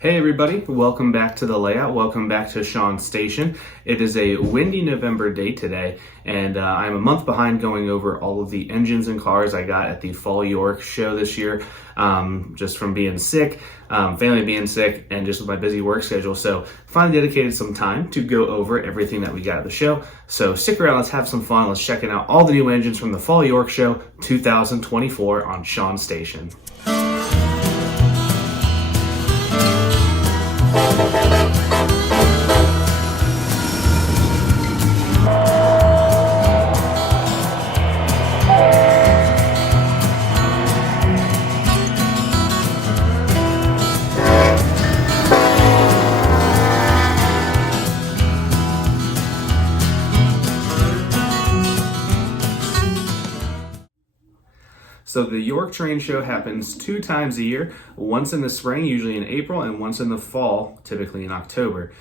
Hey everybody, welcome back to the layout. Welcome back to Sean's Station. It is a windy November day today, and I'm a month behind going over all of the engines and cars I got at the Fall York show this year, just from being sick, family being sick, and just with my busy work schedule. So finally dedicated some time to go over everything that we got at the show. So stick around, let's have some fun. Let's check out all the new engines from the Fall York show 2024 on Sean's Station. So the York Train Show happens 2 times a year, once in the spring, usually in April, and once in the fall, typically in October.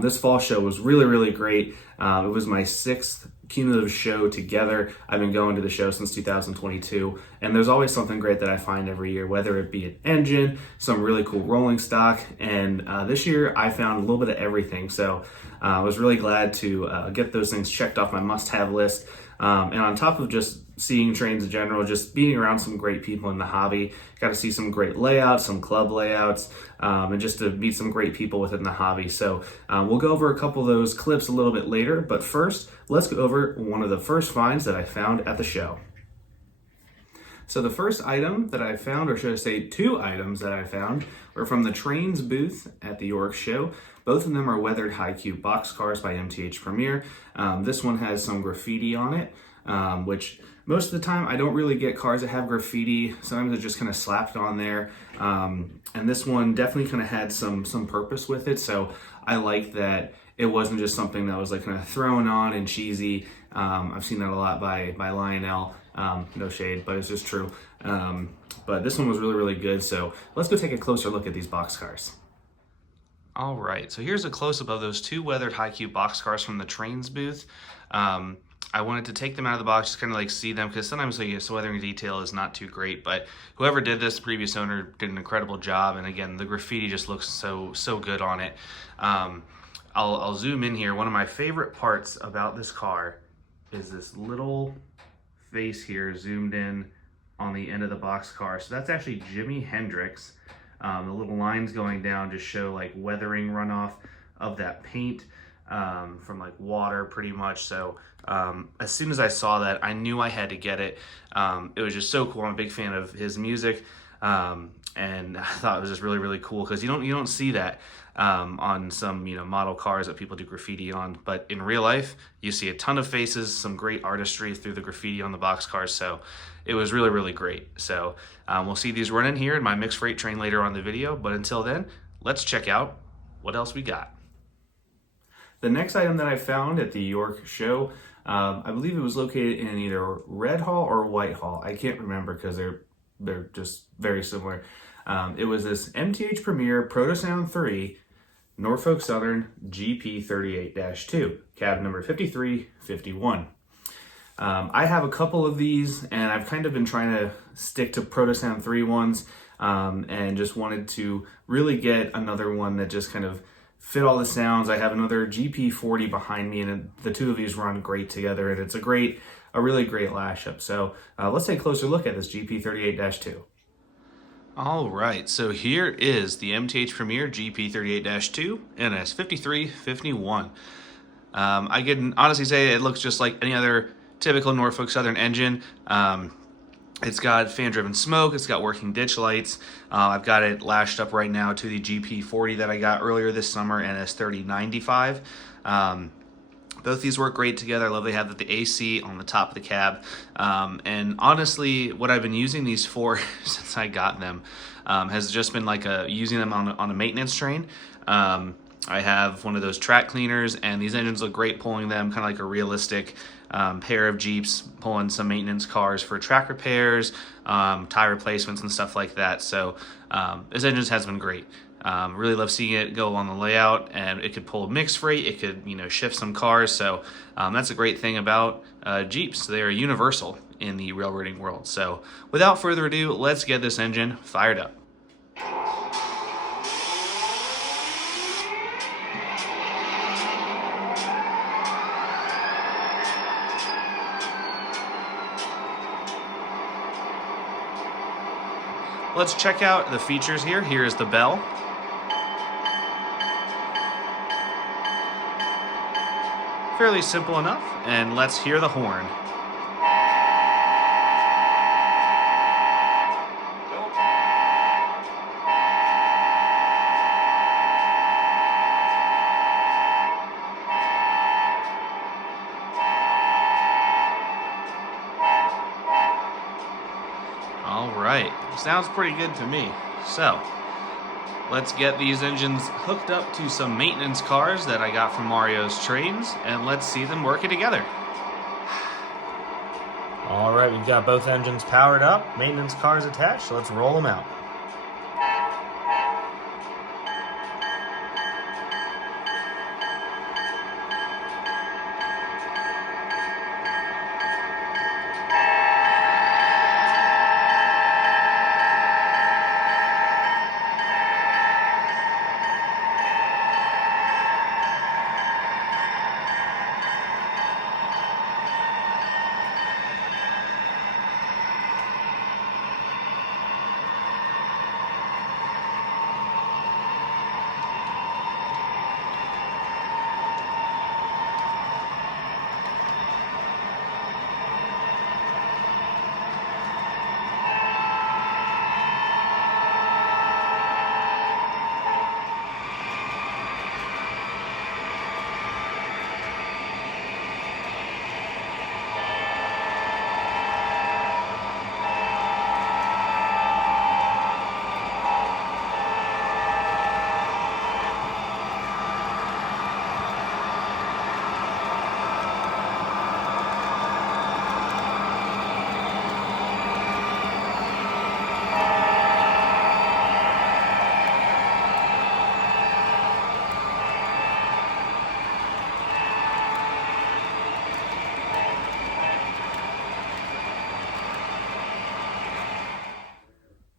This fall show was really great. It was my 6th cumulative show together. I've been going to the show since 2022, and there's always something great that I find every year, whether it be an engine, some really cool rolling stock, and this year I found a little bit of everything. So I was really glad to get those things checked off my must-have list. And on top of just seeing trains in general, just being around some great people in the hobby, got to see some great layouts, some club layouts, and just to meet some great people within the hobby. So we'll go over a couple of those clips a little bit later, but first, let's go over one of the first finds that I found at the show. So the first item that I found, or should I say 2 items that I found, were from the Trains booth at the York show. Both of them are weathered high cube boxcars by MTH Premier. This one has some graffiti on it, which most of the time I don't really get cars that have graffiti. Sometimes it's just kind of slapped on there. And this one definitely kind of had some purpose with it. So I like that it wasn't just something that was like kind of thrown on and cheesy. I've seen that a lot by Lionel. No shade, but it's just true. But this one was really good. So let's go take a closer look at these boxcars. All right, so here's a close-up of those 2 weathered high cube boxcars from the Trains booth. I wanted to take them out of the box, just kind of like see them, because sometimes the weathering detail is not too great, but whoever did this, the previous owner, did an incredible job, and again, the graffiti just looks so good on it. I'll zoom in here. One of my favorite parts about this car is this little face here zoomed in on the end of the boxcar. So that's actually Jimi Hendrix. The little lines going down just show like weathering runoff of that paint from like water pretty much. So as soon as I saw that, I knew I had to get it. It was just so cool. I'm a big fan of his music, and I thought it was just really cool, because you don't see that on some model cars that people do graffiti on, but in real life you see a ton of faces, some great artistry through the graffiti on the boxcars. So it was really great. So we'll see these running here in my mixed freight train later on the video, but until then, let's check out what else we got. The next item that I found at the York show, I believe it was located in either Red Hall or White Hall. I can't remember because they're just very similar. It was this MTH Premier Protosound 3 Norfolk Southern GP38-2, cab number 5351. I have a couple of these, and I've kind of been trying to stick to Protosound 3 ones, and just wanted to really get another one that just kind of fit all the sounds. I have another GP40 behind me, and the 2 of these run great together, and it's a really great lash up. So let's take a closer look at this GP38-2. All right, so here is the MTH Premier GP38-2 NS5351. I can honestly say it looks just like any other typical Norfolk Southern engine. It's got fan-driven smoke, it's got working ditch lights. I've got it lashed up right now to the GP40 that I got earlier this summer, NS3095. Both these work great together. I love they have the AC on the top of the cab. And honestly, what I've been using these for since I got them has just been like using them on a maintenance train. I have one of those track cleaners, and these engines look great pulling them, kind of like a realistic pair of Jeeps pulling some maintenance cars for track repairs, tire replacements, and stuff like that. So this engine has been great. Really love seeing it go along the layout, and it could pull mixed freight. It could, shift some cars. So that's a great thing about Jeeps. They are universal in the railroading world. So without further ado, let's get this engine fired up. let's check out the features here. Here's the bell. Fairly simple enough, and let's hear the horn. All right, sounds pretty good to me. So, let's get these engines hooked up to some maintenance cars that I got from Mario's Trains, and let's see them working together. All right, we've got both engines powered up, maintenance cars attached, so let's roll them out.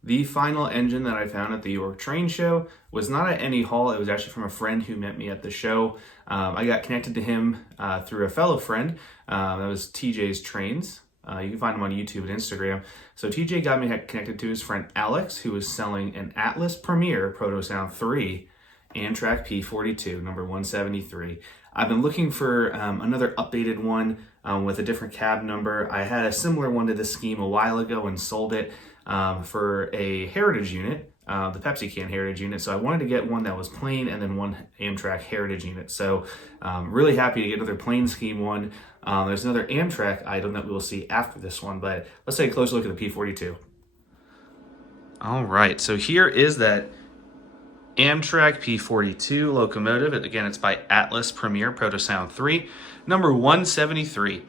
The final engine that I found at the York Train Show was not at any haul. It was actually from a friend who met me at the show. I got connected to him through a fellow friend. That was TJ's Trains. You can find him on YouTube and Instagram. So TJ got me connected to his friend Alex, who was selling an Atlas Premier Protosound 3 Amtrak P42, number 173. I've been looking for another updated one with a different cab number. I had a similar one to this scheme a while ago and sold it for a Heritage unit, the Pepsi can Heritage unit. So I wanted to get one that was plain and then one Amtrak Heritage unit. So really happy to get another plain scheme one. There's another Amtrak item that we will see after this one, but let's take a closer look at the P42. All right, so here is that Amtrak P42 locomotive. Again, it's by Atlas Premier Protosound 3, number 173.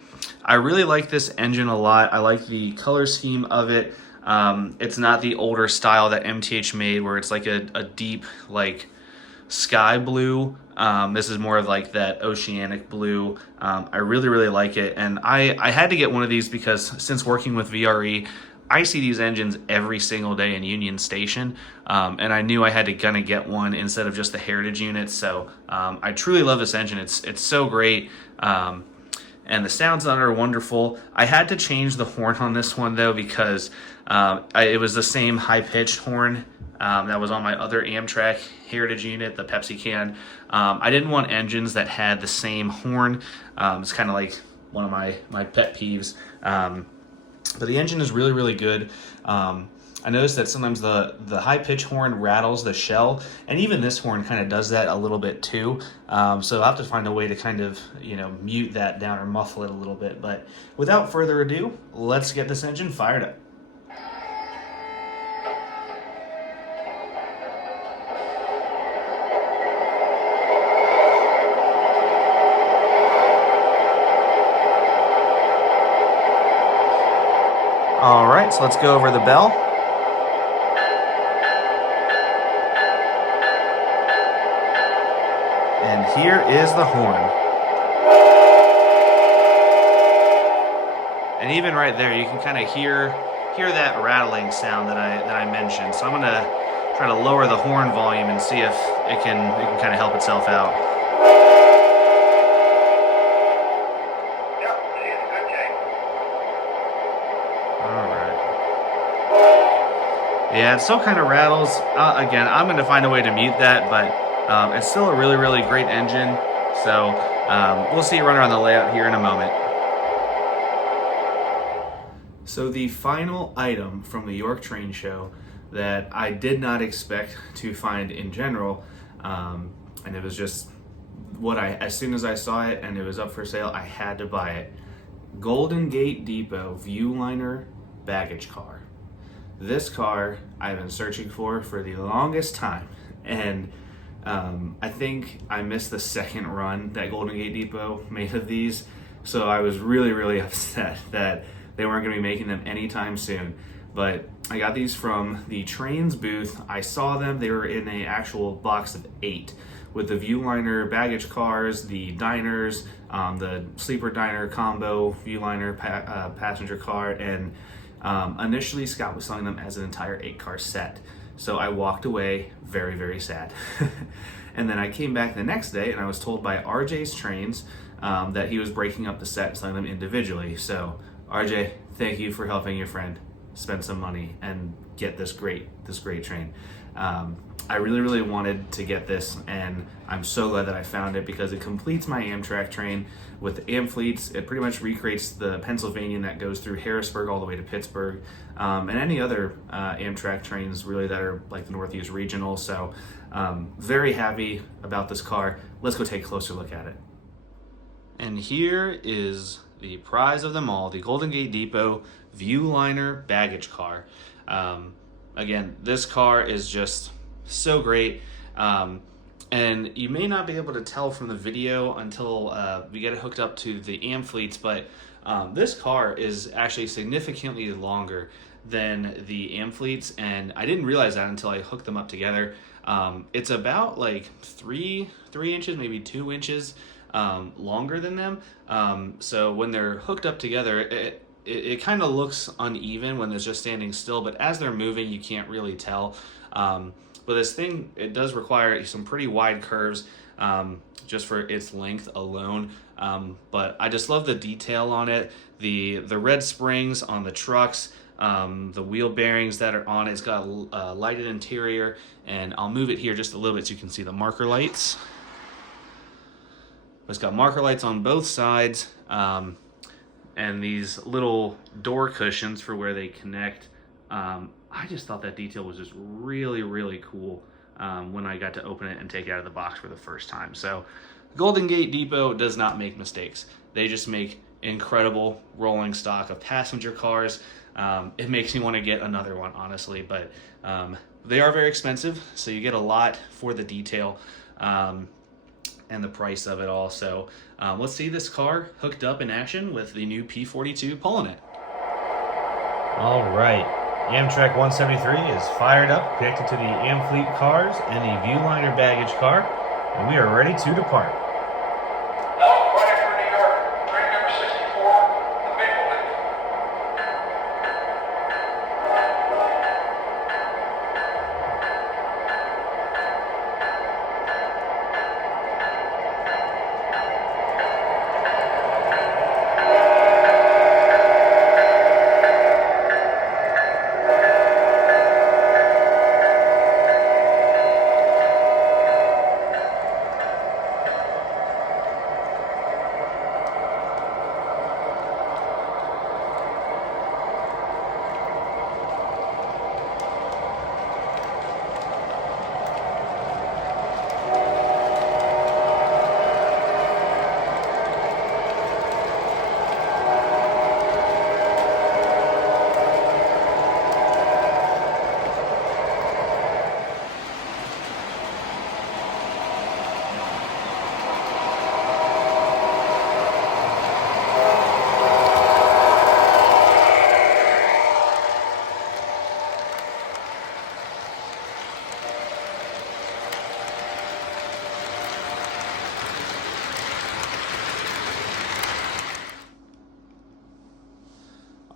I really like this engine a lot. I like the color scheme of it. It's not the older style that MTH made where it's like a deep like sky blue. This is more of like that oceanic blue. I really like it, and I had to get one of these because since working with VRE, I see these engines every single day in Union Station, and I knew I had to gonna get one instead of just the Heritage unit. So I truly love this engine. It's so great. And the sounds on it are wonderful. I had to change the horn on this one though because it was the same high-pitched horn that was on my other Amtrak Heritage unit, the Pepsi can. I didn't want engines that had the same horn. It's kind of like one of my pet peeves. But the engine is really good. I noticed that sometimes the high-pitched horn rattles the shell, and even this horn kind of does that a little bit too. So I'll have to find a way to kind of, mute that down or muffle it a little bit. But without further ado, let's get this engine fired up. All right, so let's go over the bell. And here is the horn. And even right there, you can kind of hear that rattling sound that I mentioned. So I'm gonna try to lower the horn volume and see if it can kind of help itself out. Yeah, it still kind of rattles. Again, I'm going to find a way to mute that, but it's still a really, really great engine. So we'll see it run around the layout here in a moment. So the final item from the York Train Show that I did not expect to find in general, and it was just as soon as I saw it and it was up for sale, I had to buy it. Golden Gate Depot Viewliner baggage car. This car I've been searching for the longest time, and I think I missed the second run that Golden Gate Depot made of these, so I was really, really upset that they weren't going to be making them anytime soon. But I got these from the Trains booth. I saw them. They were in an actual box of 8 with the Viewliner baggage cars, the diners, the sleeper diner combo Viewliner passenger car, and initially Scott was selling them as an entire 8-car set. So I walked away very, very sad. And then I came back the next day and I was told by RJ's Trains that he was breaking up the set and selling them individually. So RJ, thank you for helping your friend spend some money and get this great train. I really, really wanted to get this, and I'm so glad that I found it because it completes my Amtrak train with the Amfleets. It pretty much recreates the Pennsylvania that goes through Harrisburg all the way to Pittsburgh, and any other Amtrak trains really that are like the Northeast Regional. So very happy about this car. Let's go take a closer look at it. And here is the prize of them all, the Golden Gate Depot Viewliner baggage car. Again, this car is just so great. And you may not be able to tell from the video until we get it hooked up to the Amfleets, but this car is actually significantly longer than the Amfleets, and I didn't realize that until I hooked them up together. It's about like 3 inches, maybe 2 inches longer than them. So when they're hooked up together, it kind of looks uneven when it's just standing still, but as they're moving, you can't really tell. But this thing, it does require some pretty wide curves just for its length alone. But I just love the detail on it. The red springs on the trucks, the wheel bearings that are on it. It's got a lighted interior, and I'll move it here just a little bit so you can see the marker lights. It's got marker lights on both sides, and these little door cushions for where they connect. I just thought that detail was just really, really cool when I got to open it and take it out of the box for the first time. So Golden Gate Depot does not make mistakes. They just make incredible rolling stock of passenger cars. It makes me want to get another one, honestly, but they are very expensive, so you get a lot for the detail and the price of it all. So let's see this car hooked up in action with the new P42 pulling it. All right. Amtrak 173 is fired up, connected to the Amfleet cars and the Viewliner baggage car, and we are ready to depart.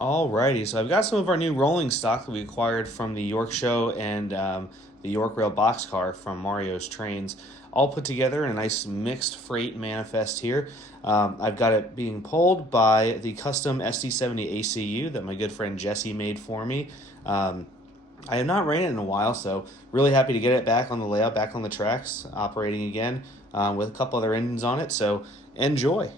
Alrighty, so I've got some of our new rolling stock that we acquired from the York Show and the York Rail boxcar from Mario's Trains, all put together in a nice mixed freight manifest here. I've got it being pulled by the custom SD70 ACU that my good friend Jesse made for me. I have not ran it in a while, so really happy to get it back on the layout, back on the tracks, operating again with a couple other engines on it. So enjoy.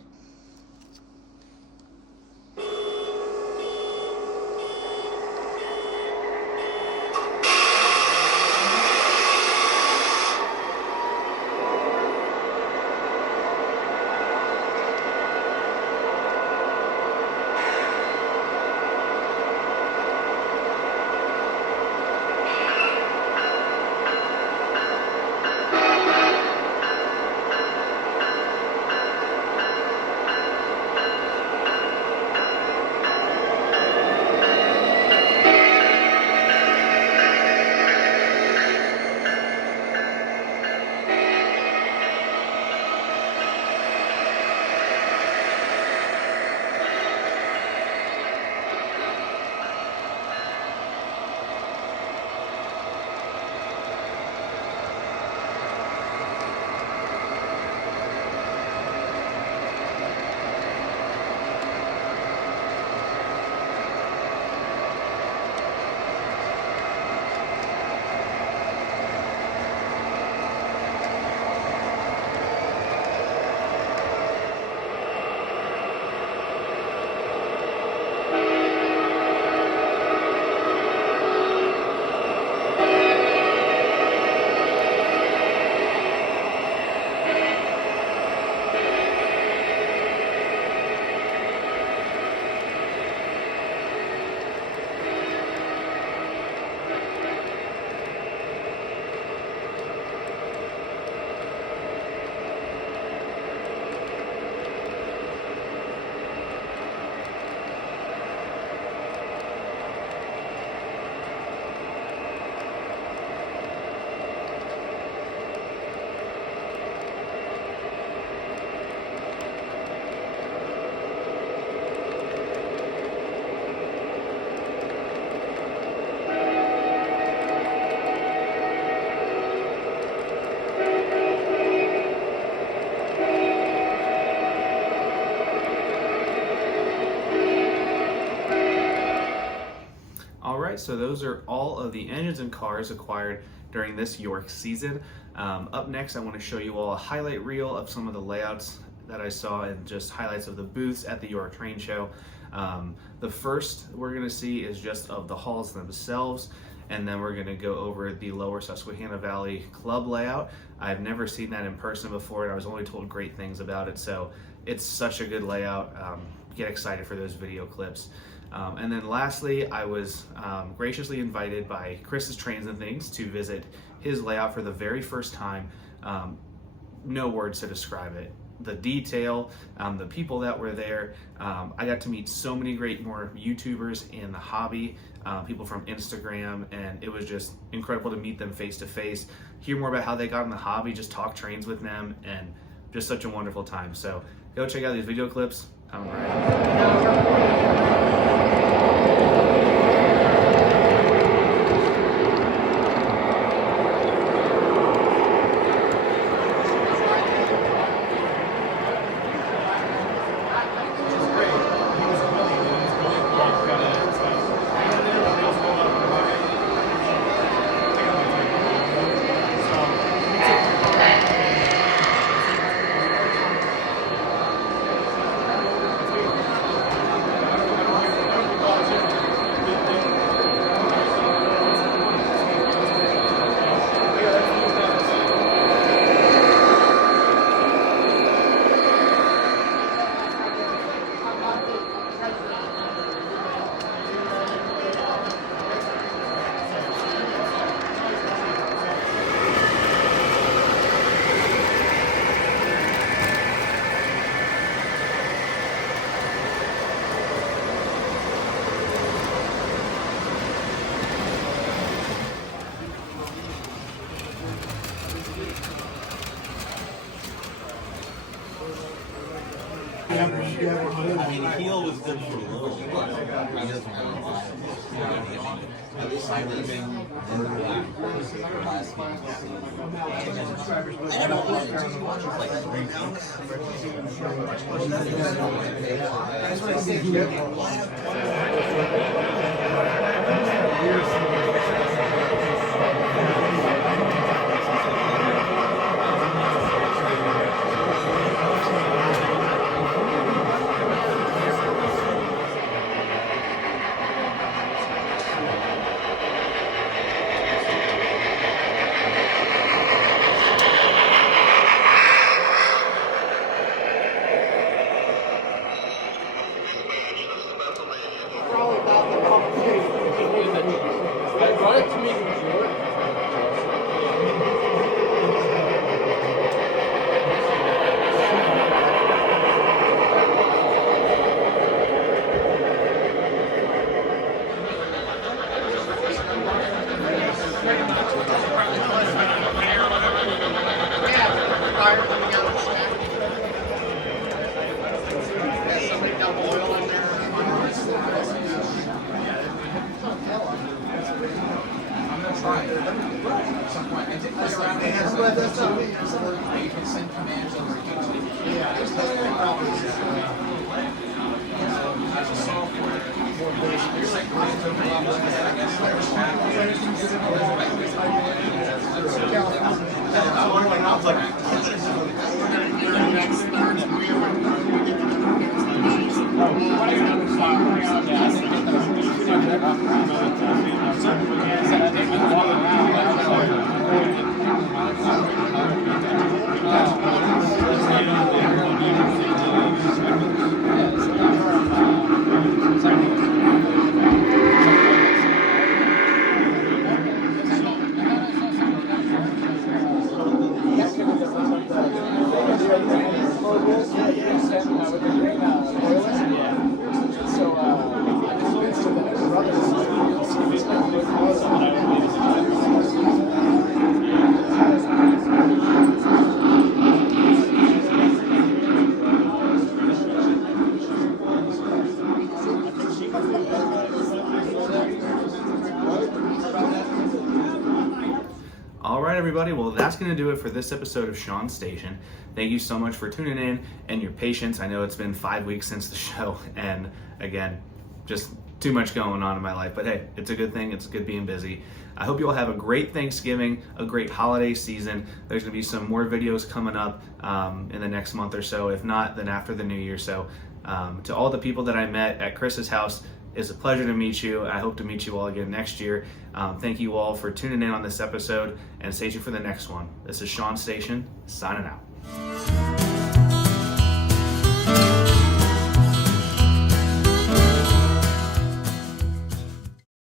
All right, so those are all of the engines and cars acquired during this York season. Up next, I want to show you all a highlight reel of some of the layouts that I saw and just highlights of the booths at the York Train Show. The first we're going to see is just of the halls themselves, and then we're going to go over the Lower Susquehanna Valley Club layout. I've never seen that in person before, and I was only told great things about it, so it's such a good layout. Get excited for those video clips. And then lastly, I was graciously invited by Chris's Trains and Things to visit his layout for the very first time. No words to describe it. The detail, the people that were there. I got to meet so many great more YouTubers in the hobby, people from Instagram, and it was just incredible to meet them face to face, hear more about how they got in the hobby, just talk trains with them, and just such a wonderful time. So go check out these video clips. All right. I mean, the heel was good for a little bit. At least I'm leaving in the black. I never wanted to watch like 3 weeks. can send commands over All right, everybody. Well, that's going to do it for this episode of Sean's Station. Thank you so much for tuning in and your patience. I know it's been 5 weeks since the show, and again, just too much going on in my life. But hey, it's a good thing. It's good being busy. I hope you all have a great Thanksgiving, a great holiday season. There's going to be some more videos coming up in the next month or so. If not, then after the new year. So to all the people that I met at Chris's house, it's a pleasure to meet you. I hope to meet you all again next year. Thank you all for tuning in on this episode, and stay tuned for the next one. This is Sean Station, signing out.